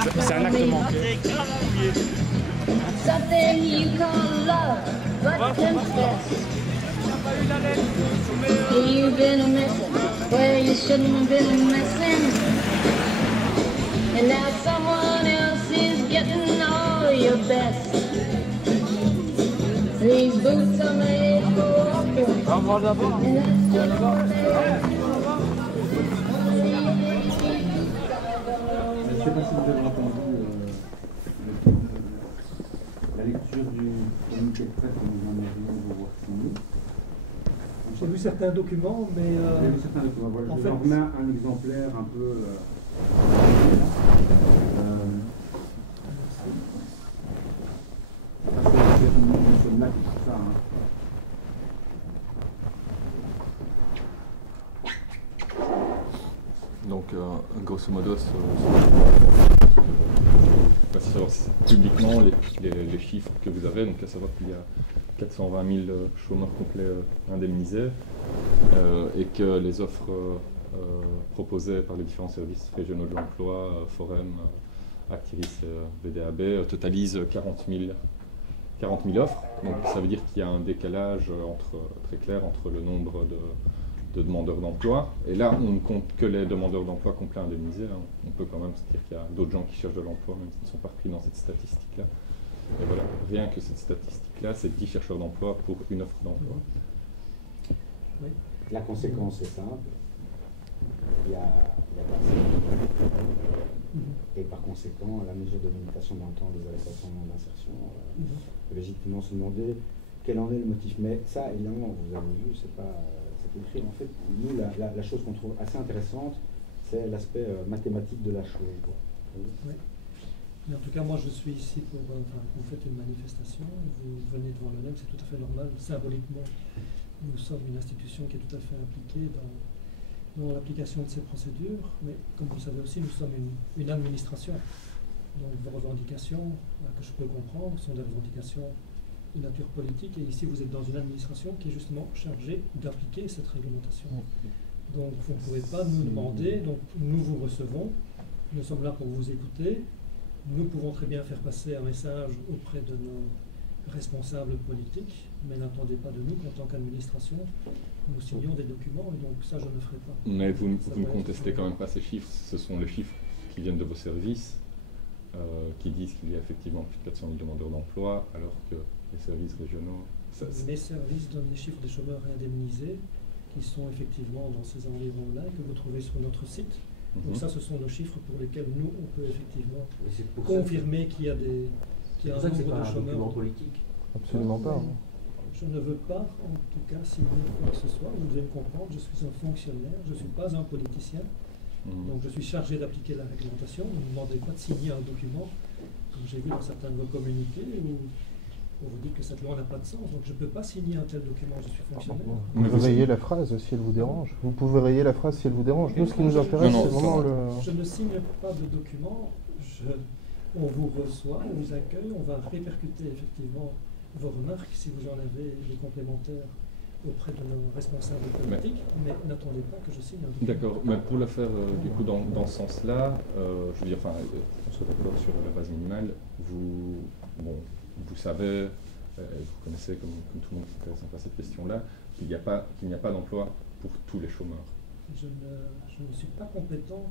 C'est un acte manqué. Something you call love, but confess. You've been missing where you shouldn't have been missing. And now someone else is getting all your best. These boots are made for walking. And that's what Je ne sais pas si vous avez entendu la lecture du communiqué de presse que nous en avions vous voir signer. J'ai vu certains documents, mais... J'ai vu certains documents. Voilà, je vous en remets un exemplaire un peu... c'est une lac, tout ça. Hein. Donc, grosso modo, publiquement les chiffres que vous avez, donc à savoir qu'il y a 420 000 chômeurs complets indemnisés et que les offres proposées par les différents services régionaux de l'emploi, Forum, Actiris, VDAB, totalisent 40 000 offres. Donc ça veut dire qu'il y a un décalage très clair entre le nombre de demandeurs d'emploi. Et là, on ne compte que les demandeurs d'emploi complets indemnisés. Hein. On peut quand même se dire qu'il y a d'autres gens qui cherchent de l'emploi, même s'ils ne sont pas repris dans cette statistique-là. Et voilà, rien que cette statistique-là, c'est 10 chercheurs d'emploi pour une offre d'emploi. Oui. La conséquence est simple. Il y a pas assez. Et par conséquent, la mesure de limitation dans le temps des allocations d'insertion, peut légitimement se demander quel en est le motif. Mais ça, évidemment, vous avez vu, c'est écrit. En fait, nous, la chose qu'on trouve assez intéressante, c'est l'aspect mathématique de la chose. Oui. Mais en tout cas, moi, je suis ici pour... vous faites une manifestation, vous venez devant le NEM, c'est tout à fait normal. Symboliquement, nous sommes une institution qui est tout à fait impliquée dans l'application de ces procédures. Mais comme vous le savez aussi, nous sommes une administration. Donc, vos revendications, que je peux comprendre, sont des revendications de nature politique. Et ici, vous êtes dans une administration qui est justement chargée d'appliquer cette réglementation. Donc, vous ne pouvez pas nous demander. Donc, nous vous recevons. Nous sommes là pour vous écouter. Nous pouvons très bien faire passer un message auprès de nos responsables politiques, mais n'attendez pas de nous qu'en tant qu'administration, nous signions des documents, et donc ça, je ne ferai pas. Mais vous ne contestez quand même pas ces chiffres. Ce sont les chiffres qui viennent de vos services, qui disent qu'il y a effectivement plus de 400 000 demandeurs d'emploi, alors que les services régionaux... Les services donnent les chiffres des chômeurs indemnisés, qui sont effectivement dans ces environs-là, et que vous trouvez sur notre site. Donc ça, ce sont nos chiffres pour lesquels nous, on peut effectivement confirmer qu'il y a un nombre de chômeurs. Politique. Absolument pas. Je ne veux pas, en tout cas, signer quoi que ce soit. Vous devez me comprendre, je suis un fonctionnaire, je ne suis pas un politicien. Donc je suis chargé d'appliquer la réglementation. Ne me demandez pas de signer un document, comme j'ai vu dans certains de vos communiqués, où on vous dit que cette loi n'a pas de sens. Donc je ne peux pas signer un tel document, je suis fonctionnaire. Vous pouvez rayer la phrase si elle vous dérange. Vous pouvez rayer la phrase si elle vous dérange. Nous, ce qui nous intéresse, c'est vraiment le... Je ne signe pas de document. On vous reçoit, on vous accueille, on va répercuter effectivement vos remarques, si vous en avez des complémentaires, auprès de nos responsables politiques, mais n'attendez pas que je signe un document. D'accord, mais pour le faire du coup dans ce sens-là, je veux dire, enfin, on se d'accord sur la base minimale, vous savez, vous connaissez comme tout le monde qui s'intéresse à cette question-là, qu'il n'y a pas d'emploi pour tous les chômeurs. Je ne suis pas compétent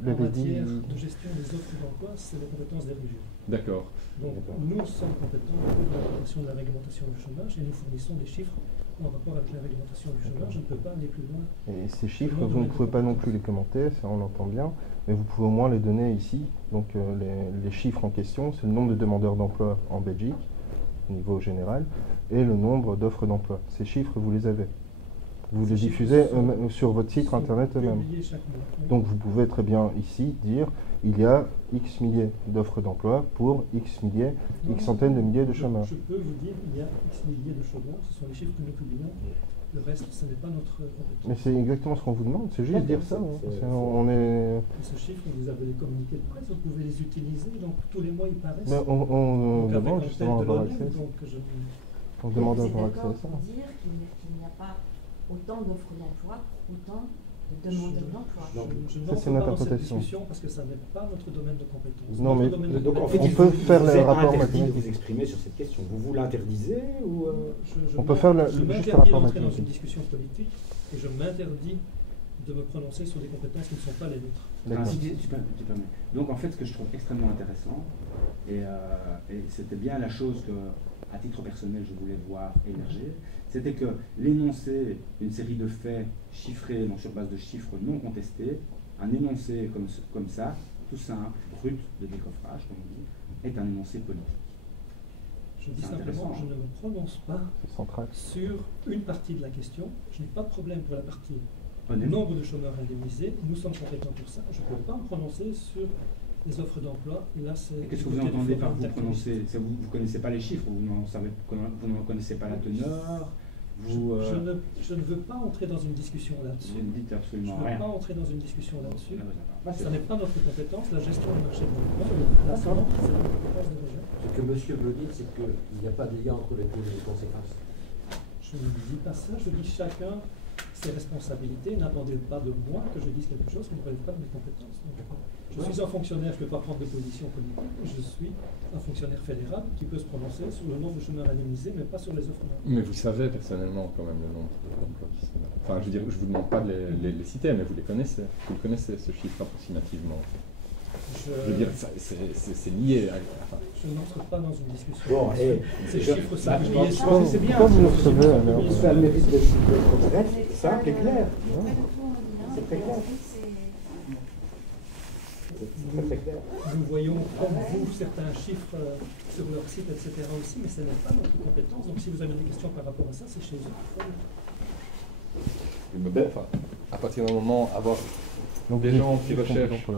en matière de gestion des offres d'emploi, c'est la compétence des régions. D'accord. Donc nous sommes compétents pour l'application de la réglementation du chômage et nous fournissons des chiffres en rapport avec la réglementation du chômage. Je ne peux pas aller plus loin. Et ces chiffres, vous ne pouvez pas non plus les commenter, ça on l'entend bien, mais vous pouvez au moins les donner ici. Donc les chiffres en question, c'est le nombre de demandeurs d'emploi en Belgique, au niveau général, et le nombre d'offres d'emploi. Ces chiffres, vous les avez. Vous les diffusez sur votre site internet même. Donc vous pouvez très bien ici dire il y a X milliers d'offres d'emploi pour X milliers, X centaines de milliers de chômeurs. Je peux vous dire il y a X milliers de chômeurs, ce sont les chiffres que nous publions. Le reste, ce n'est pas notre compétence. Mais c'est exactement ce qu'on vous demande, c'est juste dire ça. Ce chiffre, vous avez les communiqués de presse, vous pouvez les utiliser, donc tous les mois ils paraissent. Mais on demande justement à avoir accès. On demande à avoir accès à ça. Dire qu'il n'y a pas autant d'offres d'emploi pour autant de demandeurs d'emploi. Je Ça, n'entre c'est une pas dans cette interprétation. discussion parce que ça n'est pas notre domaine de compétence. Non, Notre mais- domaine de Donc en fait, On il peut vous- faire il le vous est rapport interdit de mathématique. vous exprimer sur cette question. Vous l'interdisez ou On peut faire je juste le m'interdis rapport d'entrer dans mathématique. une discussion politique et je m'interdis de me prononcer sur des compétences qui ne sont pas les nôtres. D'accord. Si tu permets. Donc en fait, ce que je trouve extrêmement intéressant, et c'était bien la chose que, à titre personnel, je voulais voir émerger, c'était que l'énoncé d'une série de faits chiffrés, donc sur base de chiffres non contestés, un énoncé comme ça, tout simple, brut de décoffrage, comme on dit, est un énoncé politique. Je dis C'est simplement, intéressant. je ne me prononce pas C'est central. sur une partie de la question. Je n'ai pas de problème pour la partie Honnête. nombre de chômeurs indemnisés. Nous sommes compétents pour ça. Je ne peux pas me prononcer sur les offres d'emploi. Et là, c'est. Et qu'est-ce que vous entendez par vous prononcer? Vous ne connaissez pas les chiffres, vous n'en connaissez pas la teneur, vous... Je ne veux pas entrer dans une discussion là-dessus. Vous ne dites Je ne absolument veux rien. pas entrer dans une discussion là-dessus. Ah, c'est Ça n'est pas notre compétence. La gestion du marché de l'emploi, le D'accord. placement, c'est la compétence des régions. Ce que monsieur veut dire, c'est qu'il n'y a pas de lien entre les causes et les conséquences. Je ne dis pas ça. Je dis chacun ses responsabilités. N'attendez pas de moi que je dise quelque chose qui ne relève pas de mes compétences. Donc, je suis un fonctionnaire, je ne peux pas prendre de position politique. Je suis un fonctionnaire fédéral qui peut se prononcer sur le nombre de chômeurs indemnisés, mais pas sur les offres d'emploi. Mais vous savez personnellement quand même le nombre d'emplois qui sont là. Enfin, je veux dire, je vous demande pas de les citer, mais vous les connaissez. Vous le connaissez, ce chiffre approximativement. Je veux dire, c'est lié à... Enfin, Je n'entre pas dans une discussion. Bon, et Ces je- chiffres bah, sont je publiés pense sur- que c'est bien. Pourquoi vous le recevez, alors Ça a le mérite d'être bref, simple et clair. C'est très clair. C'est très clair. Nous voyons, comme vous, certains chiffres sur leur site, etc. aussi, mais ce n'est pas notre compétence. Donc si vous avez des questions par rapport à ça, c'est chez eux. enfin, à partir d'un moment, avoir Donc, des gens qui donc, recherchent donc,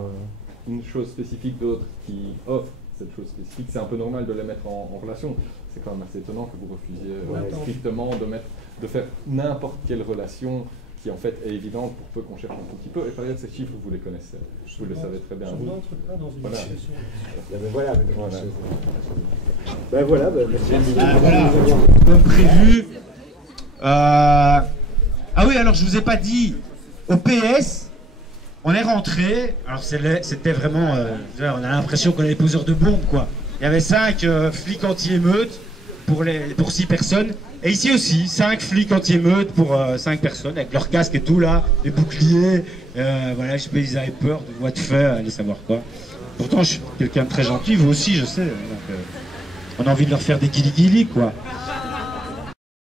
une chose spécifique, d'autres qui offrent cette chose spécifique, c'est un peu normal de les mettre en relation. C'est quand même assez étonnant que vous refusiez strictement de faire n'importe quelle relation qui en fait est évidente pour peu qu'on cherche un tout petit peu. Et par exemple, ces chiffres, vous les connaissez, vous le savez très bien. Je n'entre pas dans une Voilà. discussion. Voilà, Voilà. Ben voilà, merci. Voilà, comme prévu. Ah oui, alors je vous ai pas dit, au PS, on est rentré, alors c'était vraiment, on a l'impression qu'on est des poseurs de bombes, quoi. Il y avait 5 flics anti-émeute pour 6 personnes, et ici aussi, 5 flics anti-émeute pour 5 personnes, avec leurs casques et tout, là, les boucliers, voilà, je sais pas, ils avaient peur de voies de fait, allez savoir quoi. Pourtant, je suis quelqu'un de très gentil, vous aussi, je sais, donc, on a envie de leur faire des guili-guili, quoi.